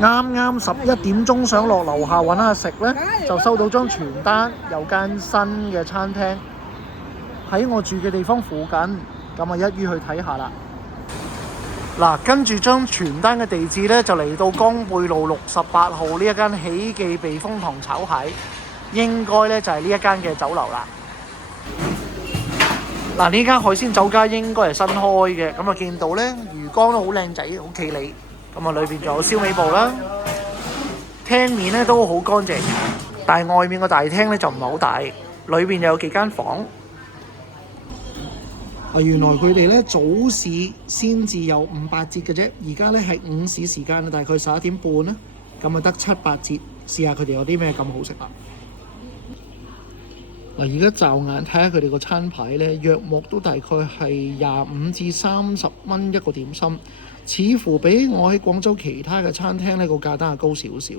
啱啱11點鐘想落樓下揾下食呢，就收到張傳單，有間新嘅餐廳喺我住嘅地方附近，咁啊一於去睇下啦。嗱，跟住張傳單嘅地址呢，就嚟到江貝路68號呢一間喜記避風塘炒蟹，應該呢就係呢一間嘅酒樓啦。嗱，呢間海鮮酒家應該係新開嘅，咁啊見到呢魚缸都好靚仔，好企理。咁啊，裏邊仲有燒味部啦，廳面咧都好乾淨，但係外面個大廳咧就唔係好大，裏邊又有幾間房。原來佢哋咧早市先至有5-8折嘅啫，而家咧係午市時間，大概11點半啦，咁啊得7-8折，試下佢哋有啲咩咁好食啦。而家驟眼睇下佢哋個餐牌咧，約莫都大概係25至30蚊一個點心。似乎比我喺廣州其他嘅餐廳呢個價單係高少少，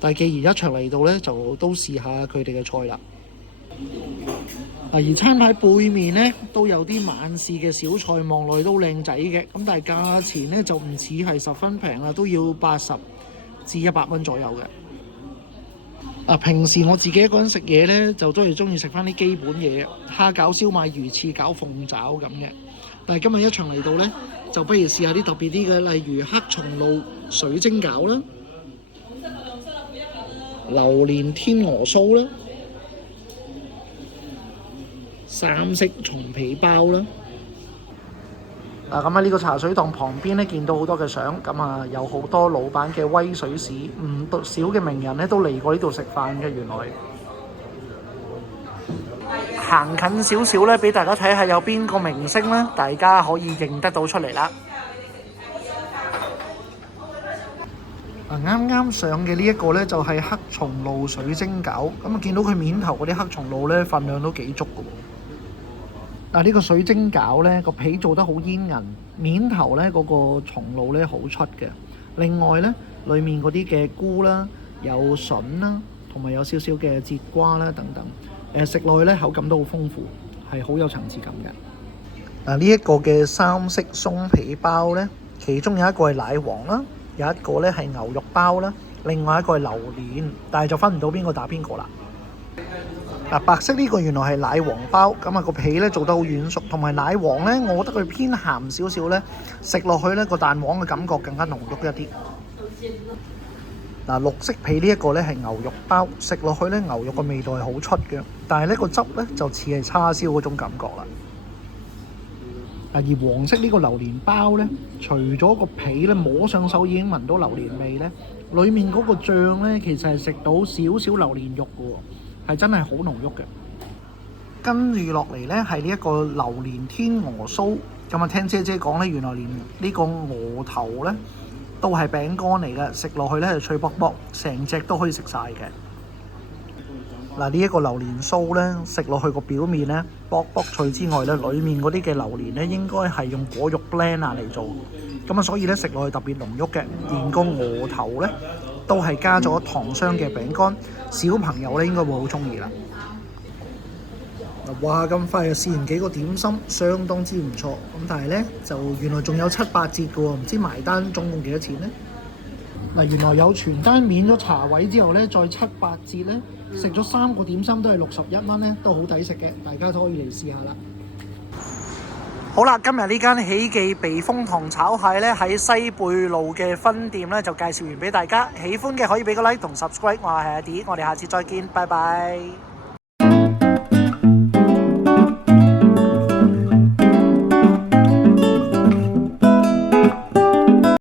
但係既然一場嚟到呢，就都試下佢哋嘅菜啦。而餐牌背面呢，都有啲晚市嘅小菜，望落去都靚仔嘅，咁但係價錢呢，就唔似係十分平啦，都要80至100蚊左右嘅。平時我自己一個人食嘢呢，就都係中意食翻啲基本嘢，蝦餃、燒賣、魚翅餃、鳳爪咁嘅。但係今日一場嚟到呢，就不如試下啲特別啲嘅，例如黑松露水晶餃啦、榴蓮天鵝酥啦、三色松皮包啦。咁喺呢個茶水檔旁邊呢，見到好多嘅相，咁啊有好多老闆嘅威水史，唔少嘅名人呢都嚟過呢度食飯嘅。原來行近少少咧，俾大家睇下有邊個明星咧，大家可以認得到出嚟啦。啱啱上嘅呢一個咧就係黑松露水晶餃，咁啊見到佢面頭嗰啲黑松露咧，份量都幾足嘅喎。呢個水晶餃咧個皮做得好煙韌，面頭咧嗰個松露咧好出嘅。另外咧，裡面嗰啲嘅菇啦、有筍啦，同埋有少少嘅節瓜啦等等。食落去咧口感都好豐富，係好有層次感嘅。呢一個嘅三色鬆皮包咧，其中有一個係奶黃啦，有一個咧係牛肉包啦，另外一個係榴蓮，但係就分唔到邊個打邊個啦。白色呢個原來係奶黃包，咁啊個皮咧做得好軟熟，同埋奶黃咧，我覺得佢偏鹹少少咧，食落去咧個蛋黃嘅感覺更加濃郁一啲。綠色皮呢一個咧係牛肉包，食落去咧牛肉個味道係好出嘅，但係呢個汁咧就似係叉燒嗰種感覺啦。而黃色呢個榴蓮包咧，除咗個皮咧摸上手已經聞到榴蓮味咧，裡面嗰個醬咧其實係食到少少榴蓮肉嘅喎，係真係好濃郁嘅。跟住落嚟咧係呢一個榴蓮天鵝酥，咁啊聽姐姐講咧，原來連呢個鵝頭咧都係餅乾嚟嘅，食落去咧就脆卜卜，成隻都可以食晒嘅。呢一個榴蓮酥咧，食落去個表面咧卜卜脆之外咧，裡面嗰啲嘅榴蓮咧應該係用果肉 blend 嚟做，咁啊所以咧食落去特別濃郁嘅。連個鵝頭咧都係加咗糖霜嘅餅乾，小朋友咧應該會好中意啦。哇！咁快就試完幾個點心，相當之唔錯。咁但係咧就原來仲有7-8折嘅喎，唔知埋單總共幾多錢呢？原來有傳單免咗茶位之後咧，再7-8折咧，食咗3個點心都係61蚊咧，都好抵食嘅，大家都可以嚟試下啦。好啦，今日呢間喜記避風塘炒蟹咧喺西貝路嘅分店咧就介紹完俾大家，喜歡嘅可以俾個 like 同 subscribe，我係阿 D，我哋下次再見，拜拜。